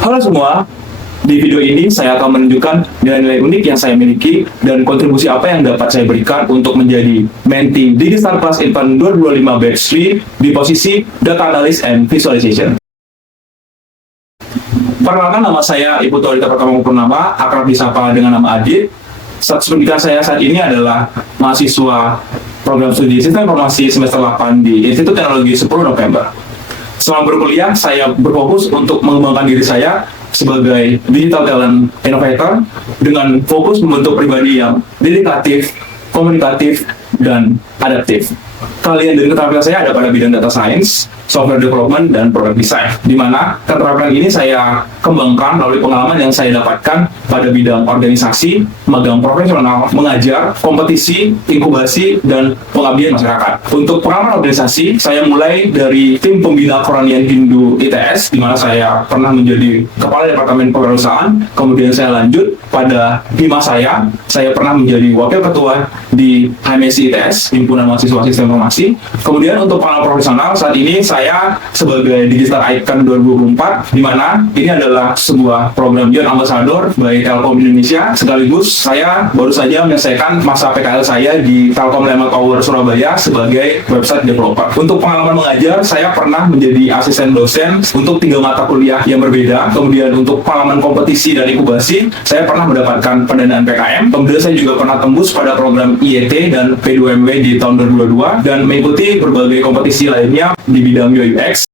Halo semua, di video ini saya akan menunjukkan nilai-nilai unik yang saya miliki dan kontribusi apa yang dapat saya berikan untuk menjadi mentee Digistar Class Intern 2025 Batch 3 di posisi Data Analyst and Visualization. Perkenalkan, nama saya Ibu Torita Pertama Purnama, akrab disapa dengan nama Adit. Status pendidikan saya saat ini adalah mahasiswa program studi Sistem Informasi semester 8 di Institut Teknologi 10 November. Selama berkuliah, saya berfokus untuk mengembangkan diri saya sebagai digital talent innovator dengan fokus membentuk pribadi yang dedikatif, komunikatif, dan adaptif. Kalian dan keterampilan saya ada pada bidang data science, software development, dan product design, di mana keterampilan ini saya kembangkan melalui pengalaman yang saya dapatkan pada bidang organisasi, magang profesional, mengajar, kompetisi, inkubasi, dan pengabdian masyarakat. Untuk pengalaman organisasi, saya mulai dari tim pembina Koranian Hindu ITS, di mana saya pernah menjadi kepala departemen kewirausahaan. Kemudian saya lanjut pada hima saya pernah menjadi wakil ketua di HMSI ITS, Himpunan Mahasiswa Sistem Informasi. Kemudian untuk pengalaman profesional, saat ini saya sebagai Digistar Icon 2024, di mana ini adalah sebuah program Beyond Ambassador by Telkom Indonesia. Sekaligus saya baru saja menyelesaikan masa PKL saya di Telkom Lema Tower Surabaya sebagai website developer. Untuk pengalaman mengajar, saya pernah menjadi asisten dosen untuk 3 mata kuliah yang berbeda. Kemudian untuk pengalaman kompetisi dan inkubasi, saya pernah mendapatkan pendanaan PKM. Kemudian saya juga pernah tembus pada program IET dan P2MW di tahun 2022 dan mengikuti berbagai kompetisi lainnya di bidang UI UX.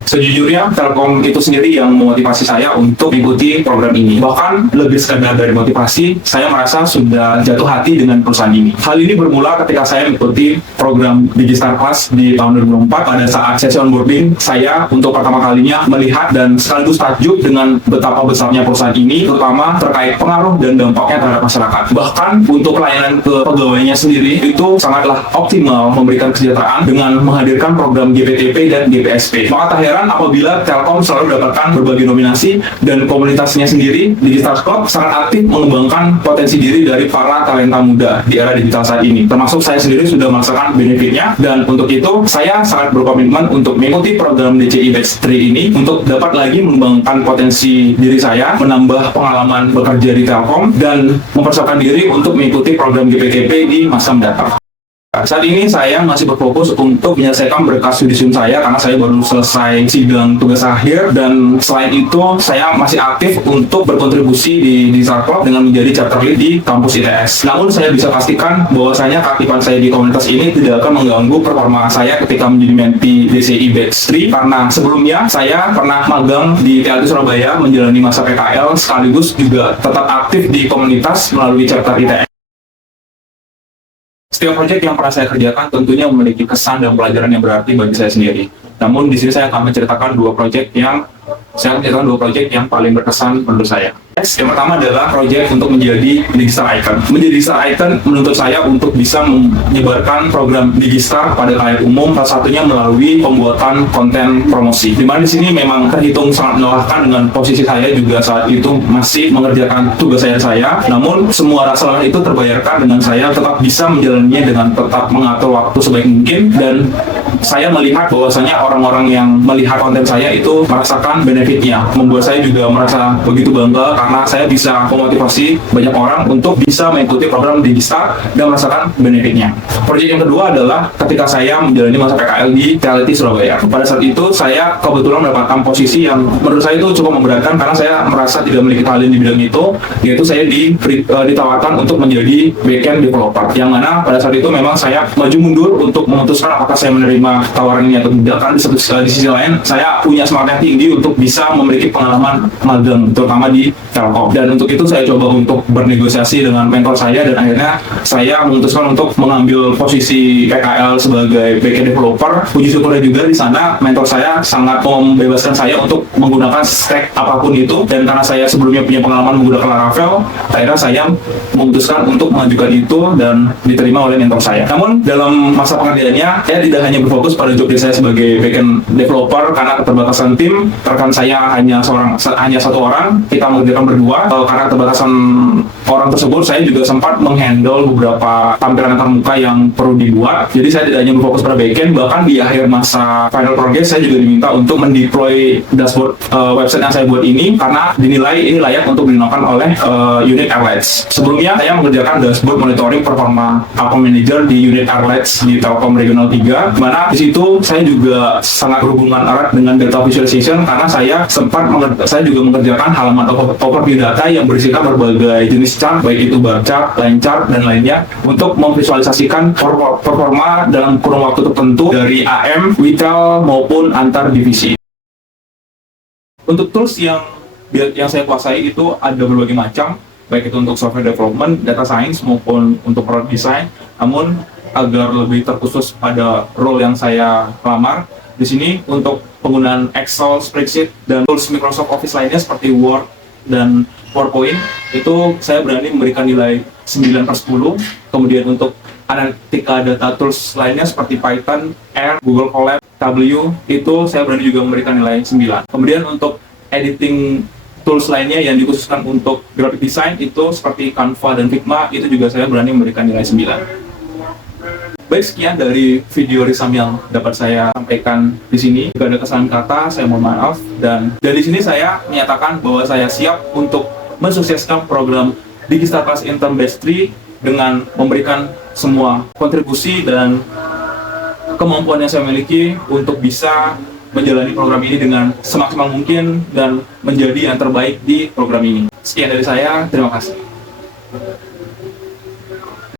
Sejujurnya, Telkom itu sendiri yang memotivasi saya untuk mengikuti program ini. Bahkan lebih sekadar dari motivasi, saya merasa sudah jatuh hati dengan perusahaan ini. Hal ini bermula ketika saya mengikuti program Digistar Class di tahun 2004. Pada saat sesi onboarding, saya untuk pertama kalinya melihat dan sekaligus takjub dengan betapa besarnya perusahaan ini, terutama terkait pengaruh dan dampaknya terhadap masyarakat. Bahkan untuk pelayanan ke pegawainya sendiri itu sangatlah optimal, memberikan kesejahteraan dengan menghadirkan program GPTP dan GPSP. Maka tak heran apabila Telkom selalu mendapatkan berbagai nominasi dan komunitasnya sendiri. Digistar Club sangat aktif mengembangkan potensi diri dari para talenta muda di era digital saat ini. Termasuk saya sendiri sudah merasakan benefitnya, dan untuk itu saya sangat berkomitmen untuk mengikuti program DCI Batch 3 ini untuk dapat lagi mengembangkan potensi diri saya, menambah pengalaman bekerja di Telkom, dan mempersiapkan diri untuk mengikuti program GPTP di masa mendatang. Saat ini saya masih berfokus untuk menyelesaikan berkas yudisium saya karena saya baru selesai sidang tugas akhir, dan selain itu saya masih aktif untuk berkontribusi di Digistar Club dengan menjadi chapter lead di kampus ITS. Namun saya bisa pastikan bahwasanya keaktifan saya di komunitas ini tidak akan mengganggu performa saya ketika menjadi mentee DCI Batch 3, karena sebelumnya saya pernah magang di TLT Surabaya menjalani masa PKL sekaligus juga tetap aktif di komunitas melalui chapter ITS. Setiap proyek yang pernah saya kerjakan tentunya memiliki kesan dan pelajaran yang berarti bagi saya sendiri. Namun di sini saya akan menceritakan dua proyek yang paling berkesan menurut saya. Yang pertama adalah proyek untuk menjadi Digistar Icon. Menjadi Digistar Icon menuntut saya untuk bisa menyebarkan program Digistar pada khalayak umum, salah satunya melalui pembuatan konten promosi. Dimana di sini memang terhitung sangat melelahkan dengan posisi saya juga saat itu masih mengerjakan tugas saya. Namun semua rasa lelah itu terbayarkan dengan saya tetap bisa menjalaninya dengan tetap mengatur waktu sebaik mungkin, dan saya melihat bahwasanya orang-orang yang melihat konten saya itu merasakan benefitnya. Membuat saya juga merasa begitu bangga karena saya bisa memotivasi banyak orang untuk bisa mengikuti program Digistar dan merasakan benefitnya. Proyek yang kedua adalah ketika saya menjalani masa PKL di TLT Surabaya. Pada saat itu saya kebetulan mendapatkan posisi yang menurut saya itu cukup memberatkan karena saya merasa tidak memiliki talent di bidang itu, yaitu saya ditawarkan untuk menjadi backend developer, yang mana pada saat itu memang saya maju mundur untuk memutuskan apakah saya menerima tawaran ini atau tidak, kan di sisi lain saya punya semangat yang tinggi untuk bisa memiliki pengalaman magang terutama di Telkom, dan untuk itu saya coba untuk bernegosiasi dengan mentor saya, dan akhirnya saya memutuskan untuk mengambil posisi PKL sebagai backend developer. Puji syukurnya juga di sana mentor saya sangat membebaskan saya untuk menggunakan stack apapun itu, dan karena saya sebelumnya punya pengalaman menggunakan Laravel, akhirnya saya memutuskan untuk mengajukan itu dan diterima oleh mentor saya. Namun dalam masa pengerjaannya saya tidak hanya berfokus pada job saya sebagai backend developer karena keterbatasan tim. Rekan saya hanya satu orang, kita mengerjakan dikerjakan berdua. Karena keterbatasan orang tersebut, saya juga sempat menghandle beberapa tampilan antarmuka yang perlu dibuat. Jadi saya tidak hanya berfokus pada backend, bahkan di akhir masa final project saya juga diminta untuk mendeploy dashboard website yang saya buat ini, karena dinilai ini layak untuk digunakan oleh unit Airlights. Sebelumnya saya mengerjakan dashboard monitoring performa Account Manager di unit Airlights di Telkom Regional 3, dimana di situ saya juga sangat berhubungan erat dengan data visualization, karena saya juga mengerjakan halaman overview data yang berisikan berbagai jenis chart, baik itu bar chart, line chart, dan lainnya, untuk memvisualisasikan performa dalam kurun waktu tertentu dari AM, retail, maupun antar divisi. Untuk tools yang saya kuasai itu ada berbagai macam, baik itu untuk software development, data science, maupun untuk product design. Namun agar lebih terkhusus pada role yang saya lamar, di sini untuk penggunaan Excel, spreadsheet, dan tools Microsoft Office lainnya seperti Word dan PowerPoint, itu saya berani memberikan nilai 9/10. Kemudian untuk analitika data tools lainnya seperti Python, R, Google Colab, W, itu saya berani juga memberikan nilai 9. Kemudian untuk editing tools lainnya yang dikhususkan untuk graphic design itu seperti Canva dan Figma, itu juga saya berani memberikan nilai 9. Baik, sekian dari video Risam yang dapat saya sampaikan di sini. Jika ada kesalahan kata, saya mohon maaf. Dan dari sini saya menyatakan bahwa saya siap untuk mensukseskan program Digistar Class Intern Batch 3 dengan memberikan semua kontribusi dan kemampuan yang saya miliki untuk bisa menjalani program ini dengan semaksimal mungkin dan menjadi yang terbaik di program ini. Sekian dari saya, terima kasih.